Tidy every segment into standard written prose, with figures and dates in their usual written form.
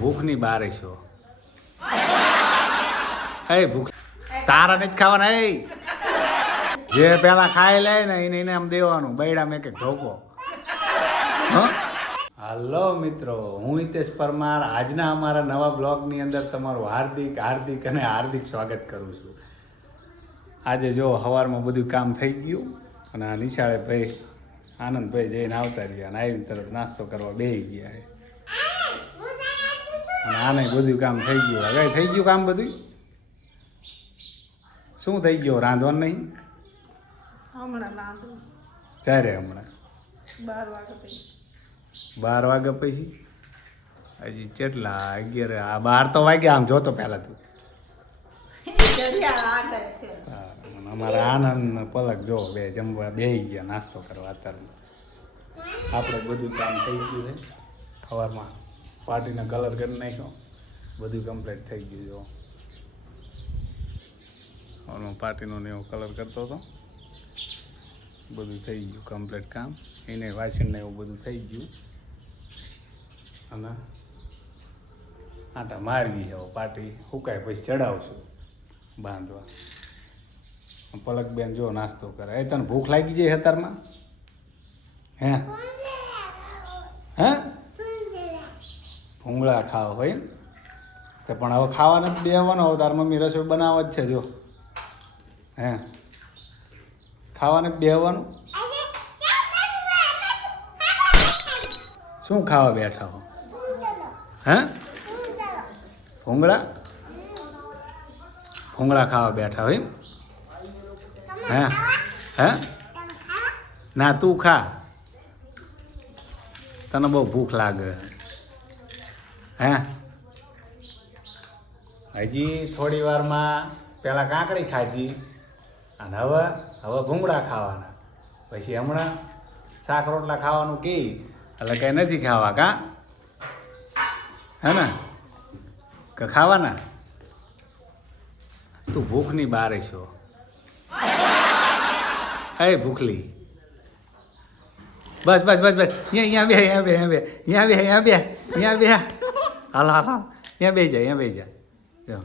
ભૂખની બારે છો એ ભૂખ તારા નથી ખાવાના એ જે પેલા ખાઈ લે ને એને આમ દેવાનું બૈડા મેં કે ધોકો. હાલો મિત્રો, હું હિતેશ પરમાર આજના અમારા નવા બ્લોગની અંદર તમારું હાર્દિક હાર્દિક અને હાર્દિક સ્વાગત કરું છું. આજે જો સવારમાં બધું કામ થઈ ગયું અને આ નિશાળે ભાઈ આનંદભાઈ જઈને આવતા રહ્યા અને આવીને તરત નાસ્તો કરવા બેસી ગયા અને આને બધું કામ થઈ ગયું. હવે થઈ ગયું કામ બધું? શું થઈ ગયું? રાંધવાનું નહીં? ત્યારે હમણાં 12 વાગ્યા પછી હજી કેટલા 11 આ 12 તો વાગ્યા. આમ જોતો પહેલા તું અમારા આનંદ પલક જો બે જમવા બેસી ગયા નાસ્તો કરવા. અત્યારે આપણે બધું કામ થઈ ગયું છે. સવારમાં પાર્ટીનો કલર કરી નાખ્યો, બધું કમ્પ્લીટ થઈ ગયું. જો સવારમાં પાર્ટીનો ને એવો કલર કરતો હતો, બધું થઈ ગયું કમ્પ્લીટ કામ. એને વાસણ ને એવું બધું થઈ ગયું અને આટા મારવી છે. પાર્ટી સુકાય પછી ચડાવશું બાંધવા. પલક બેન જો નાસ્તો કરે. એ તને ભૂખ લાગી જાય અત્યારમાં? હે હે ભૂંગળા ખાવા હોય તો પણ હવે ખાવા નથી બેસવાનો. હવે તાર મમ્મી રસોઈ બનાવ જ છે. જો હે ખાવા નથી બેસવાનું? શું ખાવા બેઠા હો? હે ભૂંગળા? ભૂંગળા ખાવા બેઠા હોય? હે હે ના તું ખા, તને બહુ ભૂખ લાગે. હે હજી થોડી વારમાં પેલા કાંકડી ખાધી અને હવે ભૂંગળા ખાવાના. પછી હમણાં શાક રોટલા ખાવાનું કી એટલે કંઈ નથી ખાવા કા? હે ને કે ખાવાના? તું ભૂખની બારે છો એ ભૂખલી. બસ બસ બસ બસ અહીંયા બે અહીંયા બે અહીંયા બે અહીંયા બે અહીંયા બે અહીંયા બે હાલો હાલો અહીંયા બે જાય અહીંયા બે જાય.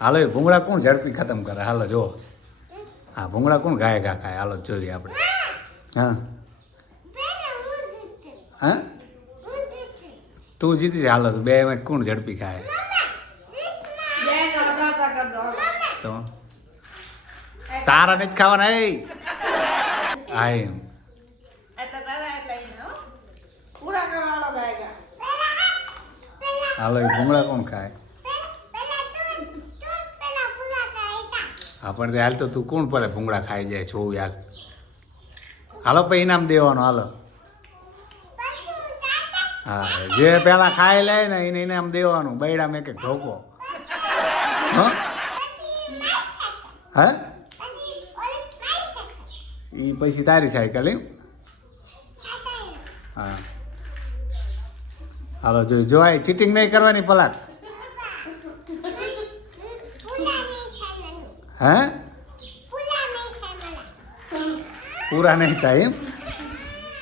હાલો એ ભૂંગળા કોણ ઝડપી ખતમ કરે? હાલો જો હા ભૂંગળા કોણ ગાય ગા ખાય? હાલો જોઈએ આપણે. હા હા તું જીતી છે. હાલો બે એમાં કોણ ઝડપી ખાય? તો તારા નથી ખાવાના એ હા એમ હાલો એ ભૂંગળા કોણ ખાય? હા પણ હાલ તો તું કોણ પડે ભૂંગળા ખાઈ જાય છો યાર. હાલો પછી ઇનામ દેવાનો. હાલો હા જે પેલા ખાઈ લે ને એને ઇનામ દેવાનું બૈડા મેં કે ધોકો. હા એ પછી તારી સાયકલ એમ? હા હાલો જો આ ચીટિંગ નહીં કરવાની પલાક. હે પૂરા નહીં થાય એમ?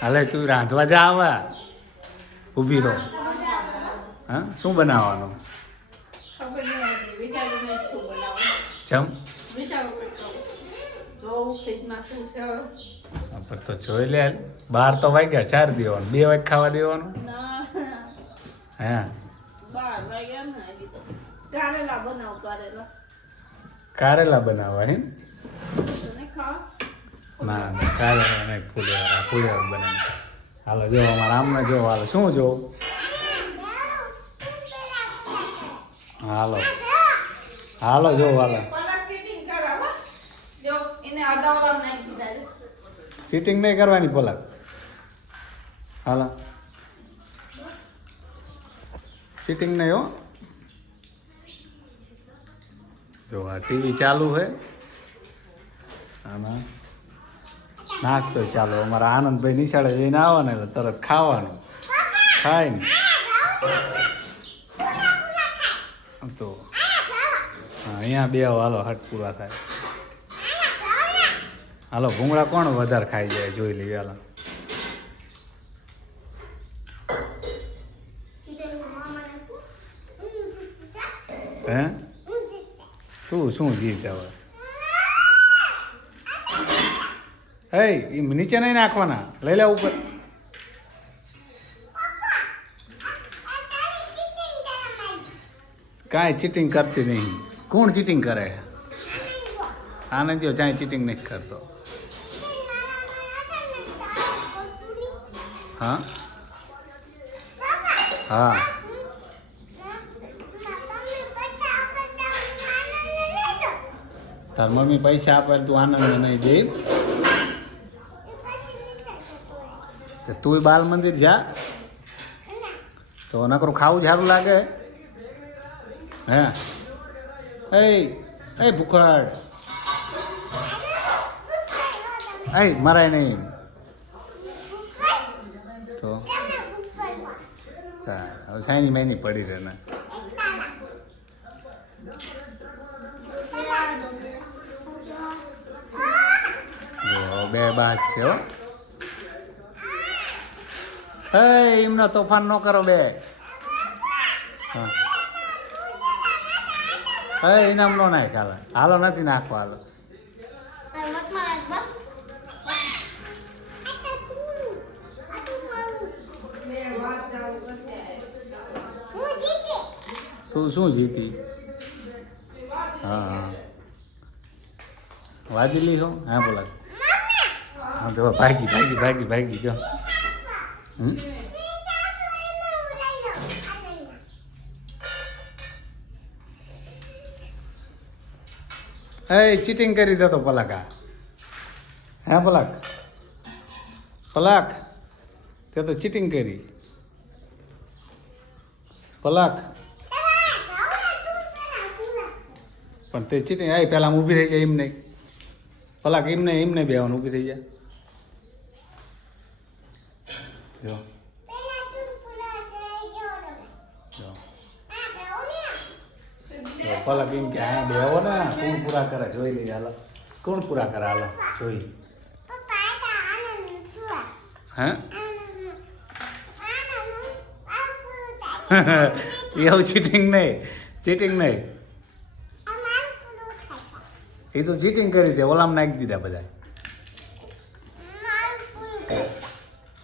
હાલે તું રાંધવા જા આવા ઊભી રહો. હા શું બનાવવાનું? જમ પણ તો જોઈ લે. 12 તો વાગ્યા 4 દેવાનું 2 વાગે ખાવા દેવાનું. હે કારેલા બનાવવા એમ? ના કારેલા નહીં ફૂલેવા બનાવી. હાલો જો અમારા આમને જો. હાલો શું જો? હાલો હાલો જો હાલો સીટિંગ નહીં કરવાની પલક. હાલો સીટિંગ નહીં હો. જો આ ટીવી ચાલુ છે આમાં નાસ્તો ચાલો. અમારા આનંદભાઈ નિશાળે જઈને આવવાને એટલે તરત ખાવાનું ખાય ને તો હા અહીંયા બે હાલો હટ પૂરા થાય. હાલો ભૂંગળા કોણ વધારે ખાઈ જાય જોઈ લઈએ. હાલો હે તું શું જીત હવે એ નીચે નહીં નાખવાના લઈ લે ઉપર કાંઈ ચીટિંગ કરતી નહીં કોણ ચીટિંગ કરે આનંદ ચાંય ચીટિંગ નથી કરતો હા હા તાર મમ્મી પૈસા આપે તું આનંદ નહીં દે તો તું બાલ મંદિર જા તો નકરું ખાવું સારું લાગે હે એ ભૂખડ એ મરાય નહીં તો હવે સાઈની મહિની પડી રહે ને બે બાદ છે હો એમનો તોફાન ન કરો બે ઇનામ નો નાખ હાલો નથી નાખવા હાલો તું શું જીતી હા વાજલી છો હા બોલા હા જો ભાગી જો ચીટિંગ કરી દો તો પલક હે પલક તે તો ચીટિંગ કરી પલક પણ તે ચીટિંગ આવી પહેલાં ઊભી થઈ જાય એમ નહીં પલક એમને બેવાનું ઊભી થઈ જાય જો પલક એમ કે હા બેવો ને કોણ પૂરા કરે જોઈ લઈએ હાલો કોણ પૂરા કરે હાલો જોઈ હે એવું ચીટિંગ નહીં એ તો ચીટિંગ કરી દે ઓલામ નાખી દીધા બધા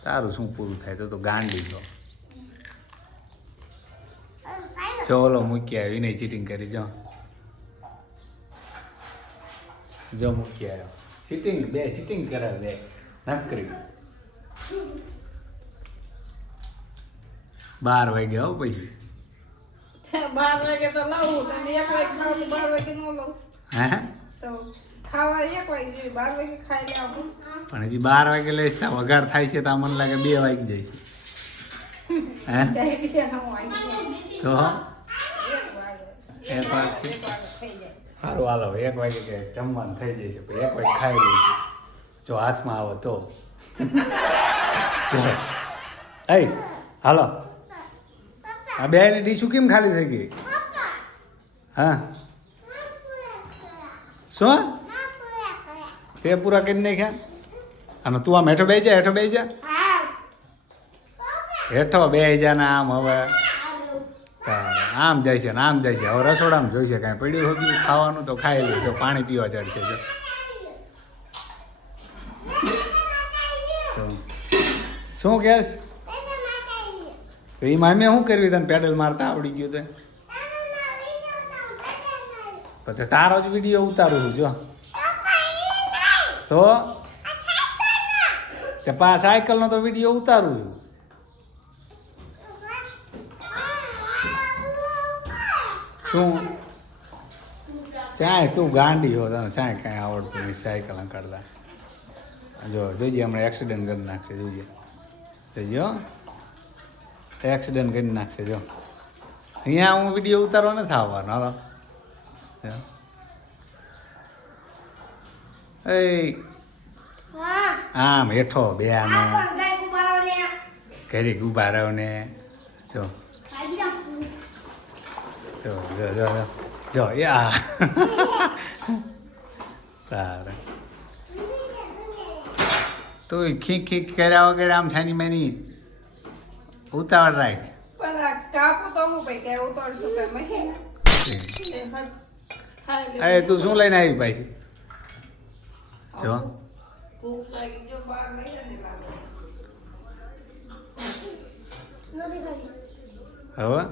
તારું શું પૂરું થાય તો ગાંડી જો ઓલો મૂકી આવ્યો એને ચીટિંગ કરી જો મૂકી આવ્યો ચીટિંગ કરાવે બે નકરી 12 વાગ્યા હો પછી 12 વાગે તો લાવું તમે 1 વાગે ખાવ 12 વાગે ન લાવું હે તો ખાવા 1 વાગે 12 વાગે ખાઈ લે આવું પણ હજી 12 વાગે લઈશ તા વગાડ થાય છે તો મને લાગે 2 વાગી જાય છે હે તો 1 વાગે સારું હાલો 1 વાગે કે જમવાનું થઈ જાય છે પછી 1 વાગે ખાઈ લઈશું જો હાથમાં આવો તો હાલો આ બેની ડીશું કેમ ખાલી થઈ ગઈ હા શું તે પૂરા કરી નાખ્યા અને તું આમ હેઠો બેસી જા હેઠો બેસી જા ને આમ હવે આમ જાય છે ને આમ જાય છે હવે રસોડામાં જોઈશે કાંઈ પડ્યું હોય ખાવાનું તો ખાઈ લે જો પાણી પીવા ચડશે જો શું કહેશ તો એ મામે શું કરવી તને પેડલ મારતા આવડી ગયું તે પછી તારો જ વિડીયો ઉતારું છું જો તો તે પા સાયકલનો તો વિડીયો ઉતારું છું શું ચાય તું ગાંડી હો તને ચાય કાંઈ આવડતું નહીં સાયકલ કરતા જો જોઈજે હમણાં એક્સિડન્ટ કરી નાખશે જોઈજો એક્સિડન્ટ કરી નાખશે જો અહીંયા હું વિડીયો ઉતારવા નથી આવવાનો હાલો આમ હેઠો બે આને ઘરે ઉભા રહ્યો ને જો જો જો જો જો યા સારું તું ખીખ કર્યા વગર આમ છાની માની ઉતાવળ રાખ પણ કાપો તો હું ભાઈ કે ઉતાર શું કર મશીન અરે તું શું લઈને આવી પાછી જો ભૂખ લાગી જો બહાર લઈ ને લાગે હવે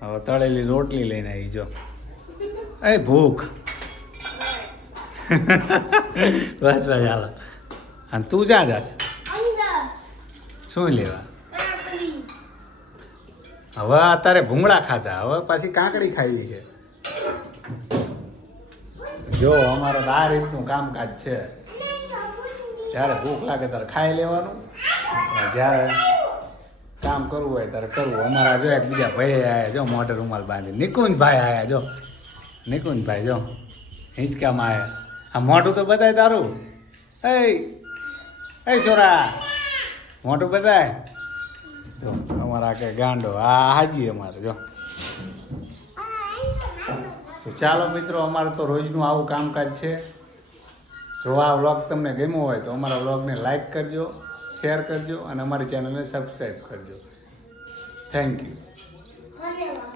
હવે તળેલી રોટલી લઈને આવી જો એ ભૂખ બસ બસ હાલો અને તું જ્યાં જાશ શું લેવા હવે અત્યારે ભૂંગળા ખાધા હવે પાછી કાકડી ખાવી છે જો અમારે તો આ રીતનું કામકાજ છે જ્યારે ભૂખ લાગે ત્યારે ખાઈ લેવાનું અને જ્યારે કામ કરવું હોય ત્યારે કરવું અમારા જો એક બીજા ભાઈ આયા જો મોઢે રૂમાલ બાંધી નિકુંજભાઈ આયા જો નિકુંજભાઈ જો હિંચકામાં આયા આ મોઢું તો બતાય તારું એ છોરા મોઢું બતાય જો અમારા કે ગાંડો આ હાજી અમારે જો તો ચાલો મિત્રો અમારે તો રોજનું આવું કામકાજ છે જો આ વ્લોગ તમને ગમ્યો હોય તો અમારા વ્લોગને લાઈક કરજો શેર કરજો અને અમારી ચેનલને સબસ્ક્રાઈબ કરજો થેન્ક યુ